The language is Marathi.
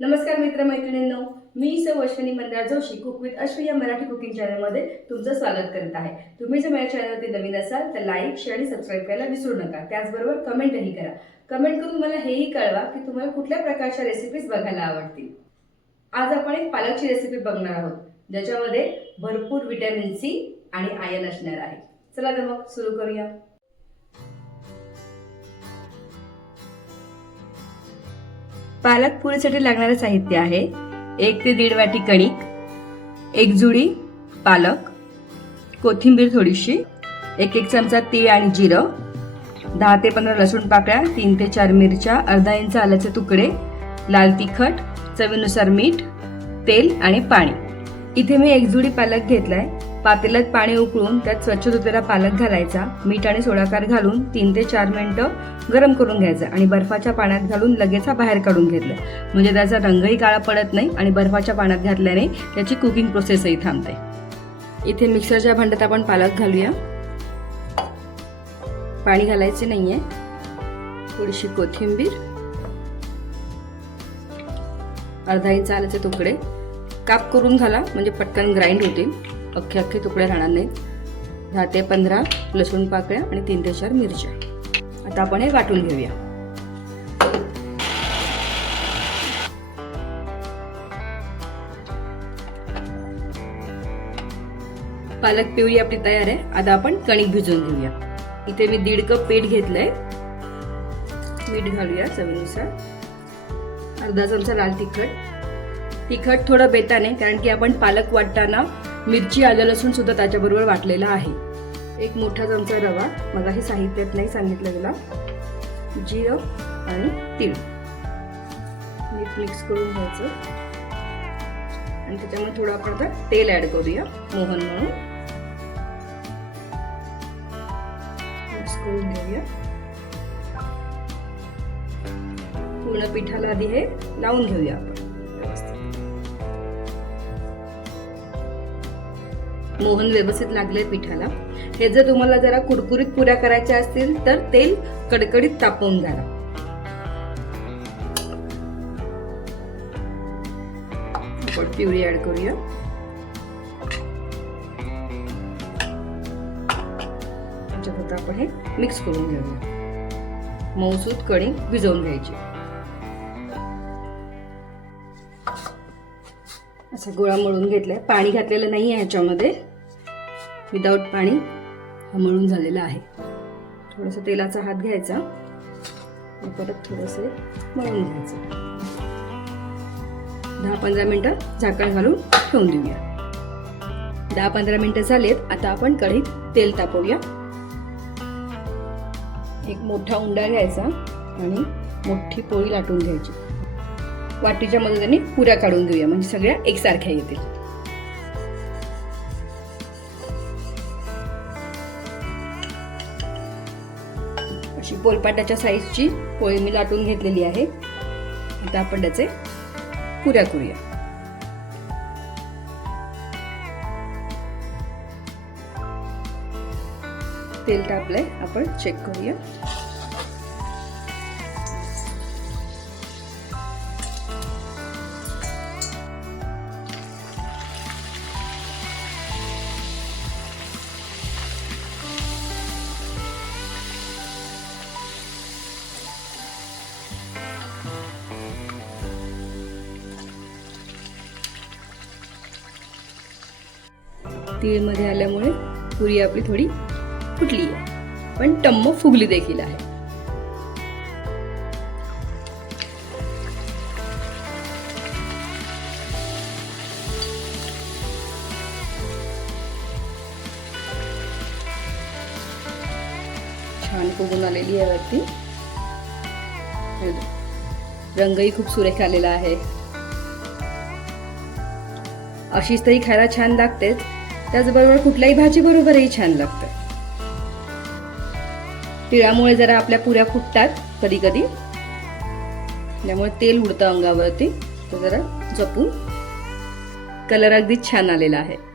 नमस्कार मित्र मैत्रिणींनो मी सौ अश्विनी मंदार जोशी कुक विथ अश्वी या मराठी कुकिंग चॅनलमध्ये तुमचं स्वागत करत आहे. तुम्ही जर माझ्या चॅनलवरती नवीन असाल तर लाईक शेअर आणि सबस्क्राईब करायला विसरू नका. त्याचबरोबर कमेंटही करा. कमेंट करून मला हेही कळवा की तुम्हाला कुठल्या प्रकारच्या रेसिपीज बघायला आवडतील. आज आपण एक पालकची रेसिपी बघणार आहोत ज्याच्यामध्ये भरपूर विटॅमिन सी आणि आयन असणार आहे. चला तर मग सुरू करूया. पालक पुरीसाठी लागणारे साहित्य आहे. एक ते दीड वाटी कणिक एक जुडी पालक कोथिंबीर थोडीशी एक एक चमचा तीळ आणि जिरं दहा ते पंधरा लसूण पाकळ्या तीन ते चार मिरच्या अर्धा इंच आल्याचे तुकडे लाल तिखट चवीनुसार मीठ तेल आणि पाणी. इथे मी एक जुडी पालक घेतलाय. पातेल्यात पाणी उकळून त्यात स्वच्छ धुतलेला पालक घालायचा. मीठ आणि सोडाकार घालून तीन ते चार मिनिटं गरम करून घ्यायचं आणि बर्फाच्या पाण्यात घालून लगेच हा बाहेर काढून घेतलं. म्हणजे त्याचा रंगही काळा पडत नाही आणि बर्फाच्या पाण्यात घातल्याने त्याची कुकिंग प्रोसेसही थांबते. इथे मिक्सरच्या भांड्यात आपण पालक घालूया. पाणी घालायचे नाहीये. थोडीशी कोथिंबीर. अर्धा इंच आल्याचे तुकडे. काप करून घाला म्हणजे पटकन ग्राइंड होतील. अख्खे अख्खे तुकडे राहणार नाहीत. दहा ते पंधरा लसूण पाकळ्या आणि तीन ते चार मिरच्या. आता आपण हे वाटून घेऊया. पालक पिवळी आपली तयार आहे. आता आपण कणिक भिजवून घेऊया. इथे मी दीड कप पीठ घेतलंय. मीठ घालूया चवीनुसार. अर्धा चमचा लाल तिखट. तिखट थोडं बेताने कारण की आपण पालक वाटताना मिरची आलं लसूण सुद्धा त्याच्याबरोबर वाटलेला आहे. एक मोठा चमचा रवा. मगाही साहित्यात नाही सांगितलं गेला. जिरं आणि तीळ. नीट मिक्स करून घ्यायचं. आणि त्याच्यामध्ये थोडं आपण आता तेल ऍड करूया. मोहन म्हणून. मिक्स करून घेऊया. पूर्ण पिठाला आधी हे लावून घेऊया आपण. मोहन व्यवस्थित लागले पिठाला. हे जर तुम्हाला जरा कुरकुरीत पुऱ्या करायच्या असतील तर तेल कडकडीत तापवून घाला पिवळी ऍड करूया. आपण हे मिक्स करून घेऊया. मऊसूत कणी भिजवून घ्यायची. असा गोळा मळून घेतलाय पाणी घातलेलं नाही आहे ह्याच्यामध्ये. विदाऊट पाणी हा मळून झालेला आहे. थोडंसं तेलाचा हात घ्यायचा. परत थोडंसं मळून घ्यायचं. दहा पंधरा मिनटं झाकण घालून ठेवून देऊया. दहा पंधरा मिनटं झालेत. आता आपण कढीत तेल तापवूया. एक मोठा उंडा घ्यायचा आणि मोठी पोळी लाटून घ्यायची. वाटीच्या मदतीने पुऱ्या काढून घेऊया. म्हणजे सगळ्या एकसारख्या येतील. अशी पोलपाटाच्या साईजची पोळी मी लाटून घेतलेली आहे. आता आपण त्याचे पुऱ्या करूया. तेल टाकलंय आपण चेक करूया. तीळमध्ये आल्यामुळे पुरी आपली थोडी फुटली आहे. पण टम्म फुगली देखील आहे. छान फुगून आलेली आहे वरती. रंगही खूप सुरेख आलेला आहे. अशीच तरी खायला छान लागतेच. त्याचबरोबर कुठल्याही भाजी बरोबरही छान लागतं तिळामुळे जरा आपल्या पुऱ्या फुटतात कधी कधी त्यामुळे तेल उडतं अंगावरती. तर जरा जपून. कलर अगदी छान आलेला आहे.